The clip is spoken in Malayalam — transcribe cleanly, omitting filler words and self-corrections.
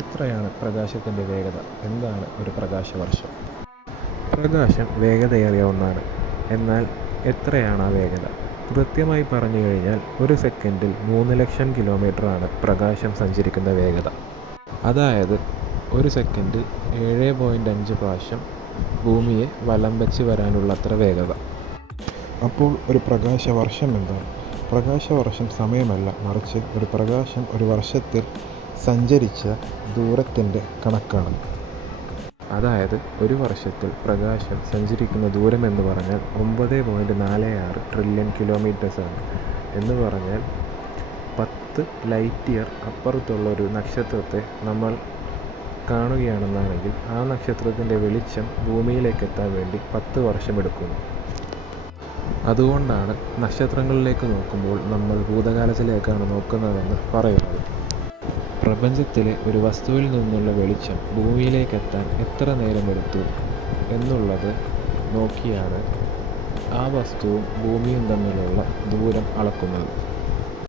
എത്രയാണ് പ്രകാശത്തിൻ്റെ വേഗത? എന്താണ് ഒരു പ്രകാശവർഷം? പ്രകാശം വേഗതയേറിയ ഒന്നാണ്. എന്നാൽ എത്രയാണ് ആ വേഗത? കൃത്യമായി പറഞ്ഞു കഴിഞ്ഞാൽ ഒരു സെക്കൻഡിൽ 3,00,000 കിലോമീറ്ററാണ് പ്രകാശം സഞ്ചരിക്കുന്ന വേഗത. അതായത് ഒരു സെക്കൻഡിൽ 7.5 പ്രാവശ്യം ഭൂമിയെ വലം വെച്ച് വരാനുള്ളത്ര വേഗത. അപ്പോൾ ഒരു പ്രകാശവർഷം എന്താണ്? പ്രകാശവർഷം സമയമല്ല, മറിച്ച് ഒരു പ്രകാശം ഒരു വർഷത്തിൽ സഞ്ചരിച്ച ദൂരത്തിൻ്റെ കണക്കാണ്. അതായത് ഒരു വർഷത്തിൽ പ്രകാശം സഞ്ചരിക്കുന്ന ദൂരം എന്ന് പറഞ്ഞാൽ 9.46 ട്രില്യൺ കിലോമീറ്റേഴ്സാണ്. എന്ന് പറഞ്ഞാൽ 10 ലൈറ്റ് ഇയർ അപ്പുറത്തുള്ള ഒരു നക്ഷത്രത്തെ നമ്മൾ കാണുകയാണെന്നാണെങ്കിൽ ആ നക്ഷത്രത്തിൻ്റെ വെളിച്ചം ഭൂമിയിലേക്ക് എത്താൻ വേണ്ടി 10 വർഷമെടുക്കുന്നു. അതുകൊണ്ടാണ് നക്ഷത്രങ്ങളിലേക്ക് നോക്കുമ്പോൾ നമ്മൾ ഭൂതകാലത്തിലേക്കാണ് നോക്കുന്നതെന്ന് പറയുന്നത്. പ്രപഞ്ചത്തിലെ ഒരു വസ്തുവിൽ നിന്നുള്ള വെളിച്ചം ഭൂമിയിലേക്കെത്താൻ എത്ര നേരമെടുത്തു എന്നുള്ളത് നോക്കിയാണ് ആ വസ്തുവും ഭൂമിയും തമ്മിലുള്ള ദൂരം അളക്കുന്നത്.